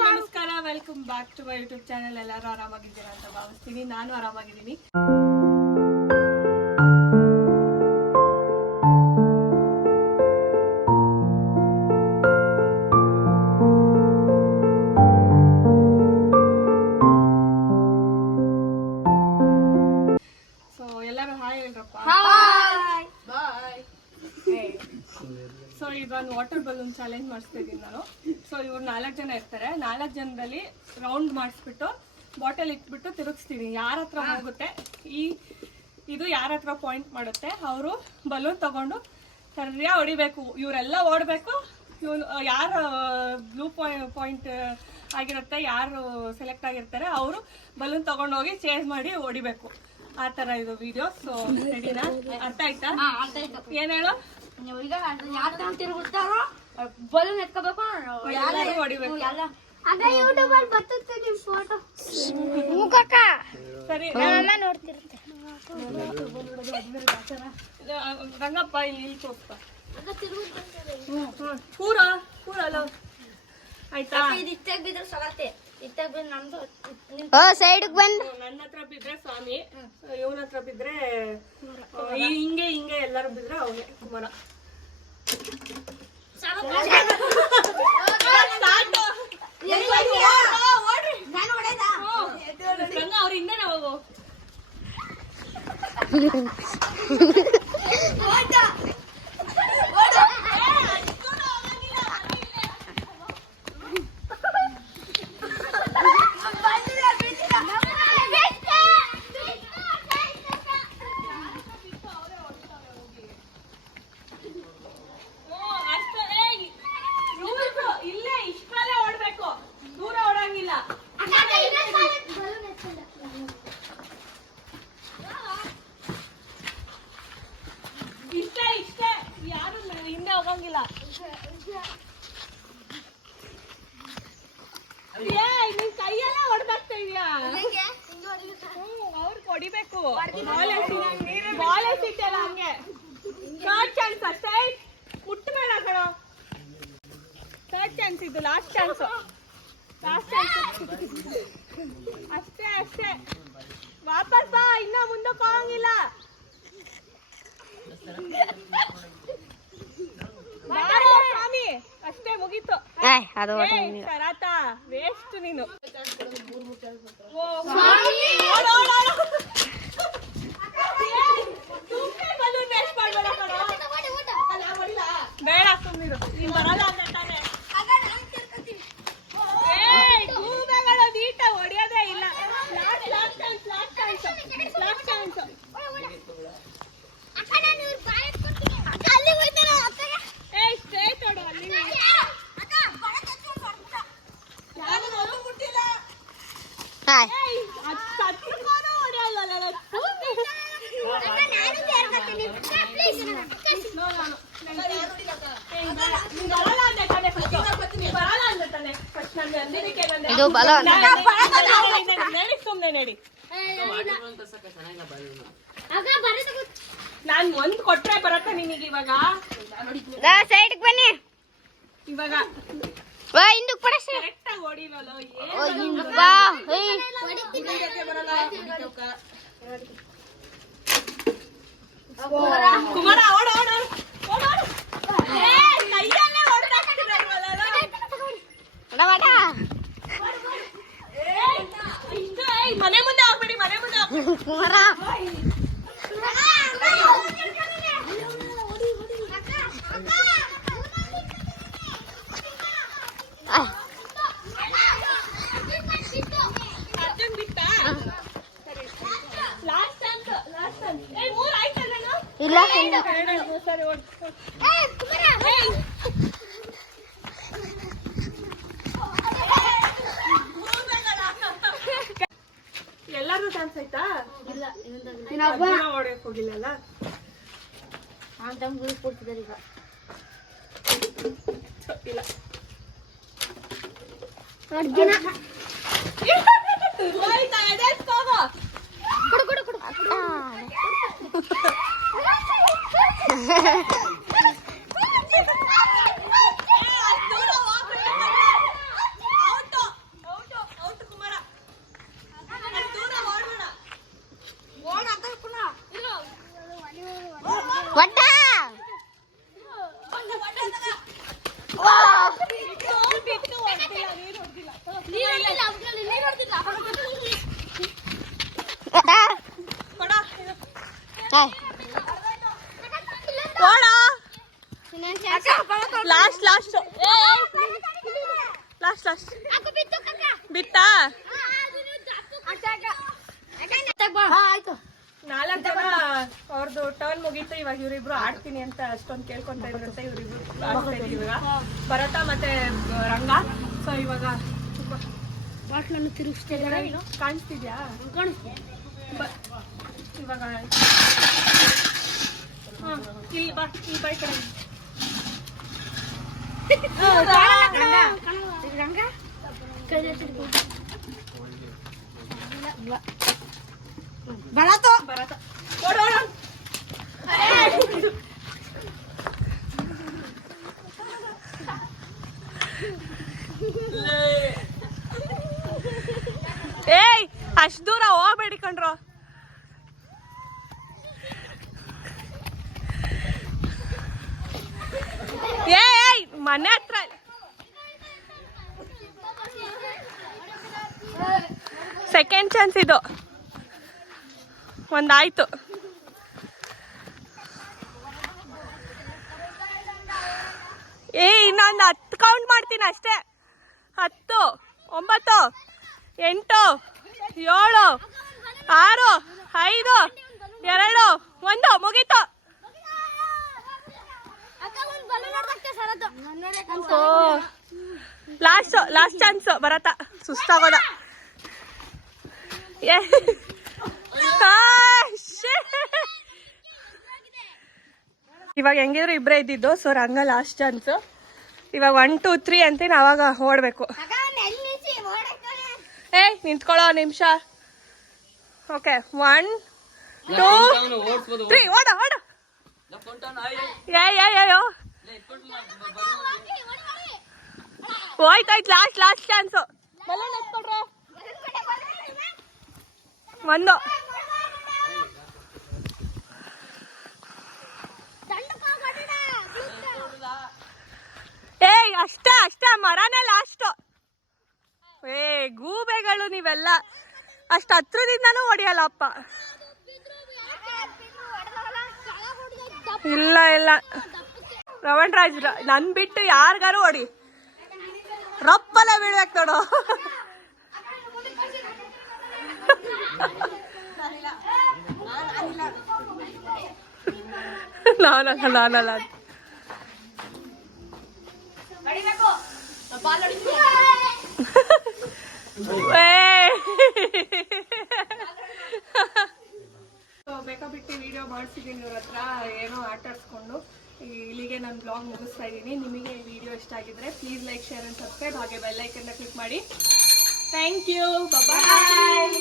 ನಮಸ್ಕಾರ, welcome back to my YouTube channel. ಎಲ್ಲರೂ ಆರಾಮಾಗಿದ್ದೀರಾ ಅಂತ ಭಾವಿಸ್ತೀನಿ. ನಾನು ಆರಾಮಾಗಿದ್ದೀನಿ. ಸೊ ಎಲ್ಲರೂ ಹಾಯ್ ಹೇಳ್ರಪ್ಪ. ಬಾಯ್. ಸೊ ಈಗ ನಾನು ವಾಟರ್ ಬಲೂನ್ ಚಾಲೆಂಜ್ ಮಾಡಿಸ್ತಾ ಇದ್ದೀನಿ ನಾನು. ಸೊ ಇವ್ರು 4 ಜನ ಇರ್ತಾರೆ. 4 ಜನದಲ್ಲಿ ರೌಂಡ್ ಮಾಡಿಸ್ಬಿಟ್ಟು ಬಾಟಲ್ ಇಟ್ಬಿಟ್ಟು ತಿರುಗಿಸ್ತೀನಿ. ಯಾರ ಹತ್ರ ಹೋಗುತ್ತೆ ಇದು ಯಾರ ಹತ್ರ ಪಾಯಿಂಟ್ ಮಾಡುತ್ತೆ ಅವರು ಬಲೂನ್ ತಗೊಂಡು ಸರಿಯಾಗಿ ಹೊಡಿಬೇಕು. ಇವರೆಲ್ಲ ಓಡಬೇಕು. ಯಾರು ಬ್ಲೂ ಪಾಯಿಂಟ್ ಆಗಿರುತ್ತೆ, ಯಾರು ಸೆಲೆಕ್ಟ್ ಆಗಿರ್ತಾರೆ ಅವರು ಬಲೂನ್ ತಗೊಂಡೋಗಿ ಚೇಂಜ್ ಮಾಡಿ ಹೊಡಿಬೇಕು. ಆ ಥರ ಇದು ವಿಡಿಯೋ. ಸೊ ರೆಡಿನಾ? ಅರ್ಥ ಆಯ್ತಾ? ಏನ್ ಹೇಳು? ತಿರುಗುತ್ತಾರೋ ಬಲೂನ್ ಎತ್ಕೋಬೇಕು, ಹೊಡಿಬೇಕು. ಸರಿ, ರಂಗಪ್ಪ ಇಲ್ಲಿ ತೋರ್ಸ್ಪ. ಪೂರ ಅಲ್ಲ ಆಯ್ತಾ? ಸೈಡ್ ಬಂದು ನನ್ನ ಹತ್ರ ಬಿದ್ರೆ ಸ್ವಾಮಿ, ಇವನ ಹತ್ರ ಬಿದ್ರೆ ಹಿಂಗೆ ಎಲ್ಲರೂ ಬಿದ್ರೆ ಅವನೇ ಕುಮಾರ. ಅವ್ರ ಹಿಂದೆನೆ ಹೋಗು. ಇಷ್ಟೇ ಯಾರು ಹಿಂದೆ ಹೋಗಂಗಿಲ್ಲ. ನಿನ್ ಕೈಯೆಲ್ಲ ಹೊಡೆದಾಗ್ತಾ ಇದೆಯಾ? ಅವ್ರಿಗೆ ಹೊಡಿಬೇಕು. ಬಾಲ್ ಎಸಿಟ್ಟಲ್ಲ ಹಂಗೆ. ಥರ್ಡ್ ಚಾನ್ಸ್ ಅಷ್ಟೇ, ಮುಟ್ಟಬೇಡ ಕಣೋ. ಥರ್ಡ್ ಚಾನ್ಸ್ ಇದು, ಲಾಸ್ಟ್ ಚಾನ್ಸ್ ಅಷ್ಟೇ. ವಾಪಸ್ ಬಾ, ಇನ್ನ ಮುಂದಕ್ಕೆ ಹೋಗಂಗಿಲ್ಲ. ಸ್ವಾಮಿ ಅಷ್ಟೇ, ಮುಗೀತು. ಸರಾತ ವೇಸ್ಟ್ ನೀನು. ಬೇಡ ಸುಮ್ಮನಿರು, ನೀನ್ ಬರಲ್ಲ ಅಂದ್ರೆ ತಾನೆ. ಗೂಬೆಗಳು ನೀಟ ಹೊಡೆಯೋದೇ ಇಲ್ಲ. Last chance. ಸ್ಟ್ರೇಟ್ ಹೊಡು ಅಲ್ಲಿ. ನಾನ್ ಒಂದ್ ಕೊಟ್ರೆ ಬರತ್ತ ನಿನಗೆ. ಇವಾಗ ಸೈಡ್ ಬನ್ನಿ. ಇವಾಗ ಹಿಂದಕ್ಕೆ ಪಡ ಕರೆಕ್ಟ್ ಆಗಿ ಹೊಡಿಲಲ್ಲ. ಕುಮಾರ ಓಡು. ಕೈಯಲ್ಲೇ ಮನೆ ಮುಂದೆ ಹೋಗ್ಬೇಡಿ, ಮನೆ ಮುಂದೆ ಕುಮಾರ. ಅರ್ಜುನ್ ಬಿತ್ತಾ? Last chance. ಮೂರು ಆಯ್ತಲ್ಲ? ಇಲ್ಲ ಸರಿ, ಎಲ್ಲಾರು ಚಾನ್ಸ್ ಆಯ್ತಾ? ಹೊಡೆಯಕ್ ಹೋಗಿಲ್ಲಲ್ಲ. ಇಲ್ಲ ಓಡ ಲಾಸ್ಟ್ ಲಾಸ್ಟ್ ಲಾಸ್ಟ್ ಲಾಸ್ಟ್ ಬಿತ್ತಾ 4 ಜನ ಅವ್ರದ್ದು ಟರ್ನ್ ಮುಗೀತು. ಇವಾಗ ಇವ್ರಿಬ್ರು ಆಡ್ತೀನಿ ಅಂತ ಅಷ್ಟೊಂದು ಕೇಳ್ಕೊಂತ ಇದ್ರಂತೆ. ಇವ್ರಿಬ್ರು ಆಡ್ತಾ ಇದ್ದೀವಿ ಇವಾಗ, ಭರತ ಮತ್ತೆ ರಂಗ. ಸೊ ಇವಾಗ ಬಾಟ್ಲನ್ನು ತಿರುಗಿಸ್ತಿದ್ದಾರೆ. ಕಾಣಿಸ್ತಿದ್ಯಾ? ಇವಾಗ ಇಲ್ಲಿ ಬಾ, ಈ ಬೈ ಕಡೆ ಭರತ ಭರತ ಓಡೋಣ. ಏಯ್ ಅಷ್ಟು ದೂರ ಹೋಗ್ಬೇಡಿ ಕಣ್ರೋ. ಏಯ್ ಮನೆ ಹತ್ರ ಸೆಕೆಂಡ್ ಚಾನ್ಸ್ ಇದು. ಒಂದಾಯ್ತು. ಇನ್ನೊಂದು 10 ಕೌಂಟ್ ಮಾಡ್ತೀನಿ ಅಷ್ಟೇ. 10, 9, 8, 7, 6, 5, 2, 1 ಮುಗೀತು. Last chance Bharata. ಸುಸ್ತಾಗೋದ. ಇವಾಗ ಹೆಂಗಿದ್ರು ಇಬ್ಬರೇ ಇದ್ದಿದ್ದು. So Ranga last chance. ಇವಾಗ 1, 2, 3 ಅಂತೀನಿ. ಅವಾಗ ಓಡಬೇಕು. ನಿಂತ್ಕೊಳ್ಳೋ ನಿಮಿಷ. ಓಕೆ 1, 2, 3 ಓಡ ಓಡ. ಹೋಯ್ತಾಯ್ತು. Last chance. ಒಂದು ಅಷ್ಟೇ ಮರನೇ ಲಾಸ್ಟ್. ಗೂಬೆಗಳು ನೀವೆಲ್ಲ ಅಷ್ಟು ಹತ್ರದಿಂದನೂ ಹೊಡಿಯಲ್ಲಪ್ಪ. ಇಲ್ಲ ರವಣ್ ರಾಜ್ ನನ್ ಬಿಟ್ಟು ಯಾರಿಗಾರು ಹೊಡಿ, ರಪ್ಪಲ್ಲೇ ಬೀಳ್ಬೇಕು ನೋಡು. ನಾನಲ್ಲ ಬೇಕಾಬಿಟ್ಟು ವಿಡಿಯೋ ಮಾಡಿಸಿದ್ದೀನಿ ಇವ್ರ ಹತ್ರ. ಏನೋ ಆಟಾಡ್ಸ್ಕೊಂಡು ಇಲ್ಲಿಗೆ ನಾನು ಬ್ಲಾಗ್ ಮುಗಿಸ್ತಾ ಇದ್ದೀನಿ. ನಿಮಗೆ ಈ ವಿಡಿಯೋ ಇಷ್ಟ ಆಗಿದ್ರೆ please like, share and subscribe. ಹಾಗೆ ಬೆಲ್ ಐಕನ್ನ ಕ್ಲಿಕ್ ಮಾಡಿ. Thank you. ಬಾಯ್.